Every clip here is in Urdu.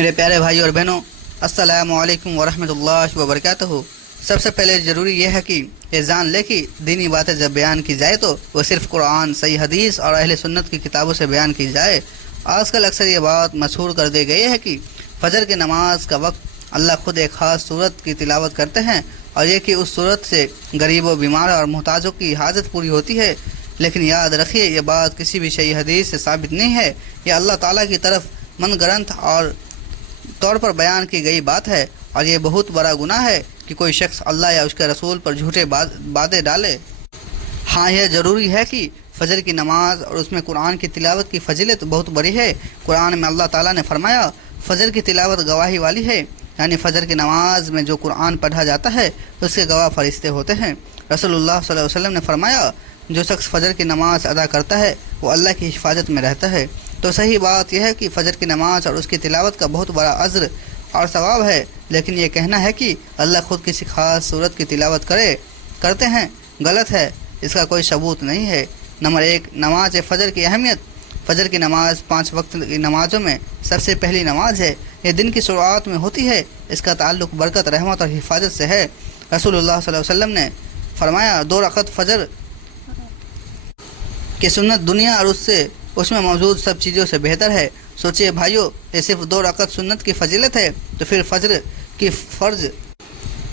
میرے پیارے بھائی اور بہنوں، السلام علیکم ورحمۃ اللہ وبرکاتہ۔ سب سے پہلے ضروری یہ ہے کہ یہ جان لے کہ دینی باتیں جب بیان کی جائے تو وہ صرف قرآن، صحیح حدیث اور اہل سنت کی کتابوں سے بیان کی جائے۔ آج کل اکثر یہ بات مشہور کر دی گئی ہے کہ فجر کی نماز کا وقت اللہ خود ایک خاص صورت کی تلاوت کرتے ہیں اور یہ کہ اس صورت سے غریبوں، بیماروں اور محتاجوں کی حاجت پوری ہوتی ہے۔ لیکن یاد رکھیے، یہ بات کسی بھی صحیح حدیث سے ثابت نہیں ہے۔ یہ اللہ تعالیٰ کی طرف من گرنتھ اور طور پر بیان کی گئی بات ہے، اور یہ بہت بڑا گناہ ہے کہ کوئی شخص اللہ یا اس کے رسول پر جھوٹے وعدے ڈالے۔ ہاں، یہ ضروری ہے کہ فجر کی نماز اور اس میں قرآن کی تلاوت کی فضیلت بہت بڑی ہے۔ قرآن میں اللہ تعالیٰ نے فرمایا، فجر کی تلاوت گواہی والی ہے، یعنی فجر کی نماز میں جو قرآن پڑھا جاتا ہے اس کے گواہ فرشتے ہوتے ہیں۔ رسول اللہ صلی اللہ علیہ وسلم نے فرمایا، جو شخص فجر کی نماز ادا کرتا ہے وہ اللہ کی حفاظت میں رہتا ہے۔ تو صحیح بات یہ ہے کہ فجر کی نماز اور اس کی تلاوت کا بہت بڑا اجر اور ثواب ہے، لیکن یہ کہنا ہے کہ اللہ خود کسی خاص صورت کی تلاوت کرتے ہیں غلط ہے، اس کا کوئی ثبوت نہیں ہے۔ نمبر 1، نماز فجر کی اہمیت۔ فجر کی نماز 5 وقت کی نمازوں میں سب سے پہلی نماز ہے۔ یہ دن کی شروعات میں ہوتی ہے۔ اس کا تعلق برکت، رحمت اور حفاظت سے ہے۔ رسول اللہ صلی اللہ علیہ وسلم نے فرمایا، 2 رکعت فجر کی سنت دنیا اور اس میں موجود سب چیزوں سے بہتر ہے۔ سوچئے بھائیو، یہ صرف 2 رکعت سنت کی فضیلت ہے تو پھر فجر کی فرض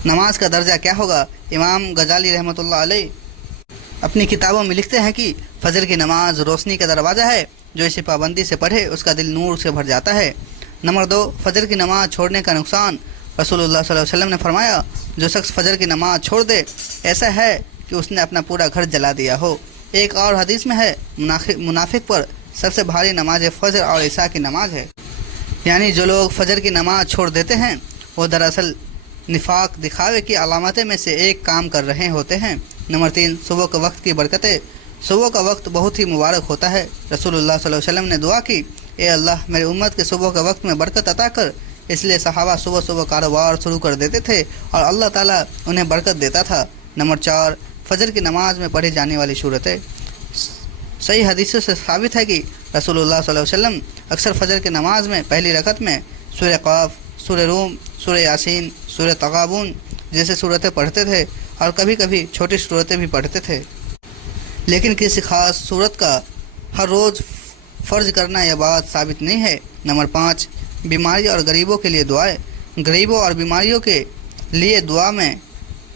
نماز کا درجہ کیا ہوگا؟ امام غزالی رحمۃ اللہ علیہ اپنی کتابوں میں لکھتے ہیں کہ فجر کی نماز روشنی کا دروازہ ہے، جو اسے پابندی سے پڑھے اس کا دل نور سے بھر جاتا ہے۔ نمبر 2، فجر کی نماز چھوڑنے کا نقصان۔ رسول اللہ صلی اللہ علیہ وسلم نے فرمایا، جو شخص فجر کی نماز چھوڑ دے ایسا ہے کہ اس نے اپنا پورا گھر جلا دیا ہو۔ ایک اور حدیث میں ہے، منافق پر سب سے بھاری نماز فجر اور عشاء کی نماز ہے، یعنی جو لوگ فجر کی نماز چھوڑ دیتے ہیں وہ دراصل نفاق، دکھاوے کی علامتیں میں سے ایک کام کر رہے ہوتے ہیں۔ نمبر 3، صبح کے وقت کی برکتیں۔ صبح کا وقت بہت ہی مبارک ہوتا ہے۔ رسول اللہ صلی اللہ علیہ وسلم نے دعا کی، اے اللہ میری امت کے صبح کے وقت میں برکت عطا کر۔ اس لیے صحابہ صبح کاروبار شروع کر دیتے تھے اور اللہ تعالیٰ انہیں برکت دیتا تھا۔ نمبر 4، فجر کی نماز میں پڑھی جانے والی صورتیں۔ صحیح حدیثوں سے ثابت ہے کہ رسول اللہ صلی اللہ علیہ وسلم اکثر فجر کی نماز میں پہلی رکعت میں سورہ قاف، سورہ روم، سورہ یاسین، سورہ تغابن جیسے صورتیں پڑھتے تھے اور کبھی کبھی چھوٹی صورتیں بھی پڑھتے تھے، لیکن کسی خاص صورت کا ہر روز فرض کرنا یہ بات ثابت نہیں ہے۔ نمبر 5، بیماری اور غریبوں کے لیے دعائیں۔ غریبوں اور بیماریوں کے لیے دعا میں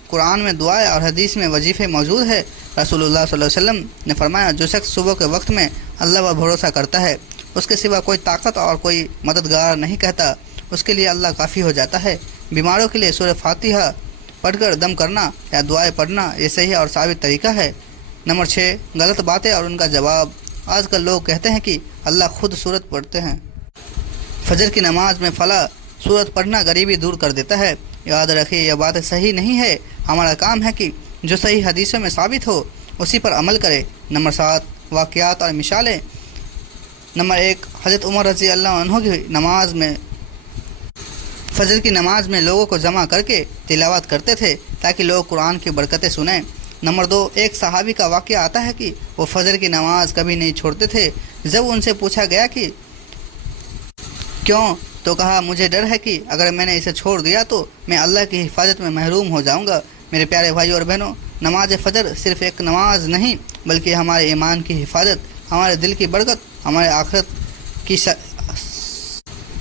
قرآن میں دعائیں اور حدیث میں وظیفے موجود ہے۔ رسول اللہ صلی اللہ علیہ وسلم نے فرمایا، جو شخص صبح کے وقت میں اللہ پر بھروسہ کرتا ہے، اس کے سوا کوئی طاقت اور کوئی مددگار نہیں کہتا، اس کے لیے اللہ کافی ہو جاتا ہے۔ بیماروں کے لیے سورہ فاتحہ پڑھ کر دم کرنا یا دعائیں پڑھنا یہ صحیح اور ثابت طریقہ ہے۔ نمبر 6، غلط باتیں اور ان کا جواب۔ آج کل لوگ کہتے ہیں کہ اللہ خود سورت پڑھتے ہیں، فجر کی نماز میں فلاں سورت پڑھنا غریبی دور کر دیتا ہے۔ یاد رکھیے، یہ بات صحیح نہیں ہے۔ ہمارا کام ہے کہ جو صحیح حدیثوں میں ثابت ہو اسی پر عمل کرے۔ نمبر 7، واقعات اور مثالیں۔ نمبر 1، حضرت عمر رضی اللہ عنہ کی نماز میں فجر کی نماز میں لوگوں کو جمع کر کے تلاوت کرتے تھے تاکہ لوگ قرآن کی برکتیں سنیں۔ نمبر 2، ایک صحابی کا واقعہ آتا ہے کہ وہ فجر کی نماز کبھی نہیں چھوڑتے تھے۔ جب ان سے پوچھا گیا کہ کیوں، تو کہا، مجھے ڈر ہے کہ اگر میں نے اسے چھوڑ دیا تو میں اللہ کی حفاظت میں محروم ہو جاؤں گا۔ میرے پیارے بھائی اور بہنوں، نماز فجر صرف ایک نماز نہیں بلکہ ہمارے ایمان کی حفاظت، ہمارے دل کی برکت، ہمارے آخرت کی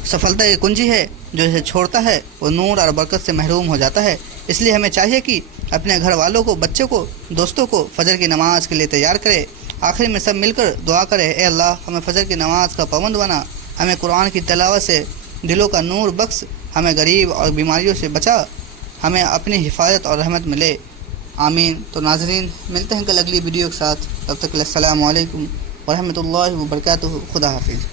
سفلتا کی کنجی ہے۔ جو اسے چھوڑتا ہے وہ نور اور برکت سے محروم ہو جاتا ہے۔ اس لیے ہمیں چاہیے کہ اپنے گھر والوں کو، بچوں کو، دوستوں کو فجر کی نماز کے لیے تیار کرے۔ آخر میں سب مل کر دعا کرے، اے اللہ ہمیں فجر کی نماز کا پابند بنا، ہمیں قرآن کی تلاوت سے دلوں کا نور بخش، ہمیں غریب اور بیماریوں سے بچا، ہمیں اپنی حفاظت اور رحمت ملے، آمین۔ تو ناظرین، ملتے ہیں کل اگلی ویڈیو کے ساتھ، تب تک السلام علیکم ورحمۃ اللہ وبرکاتہ۔ خدا حافظ۔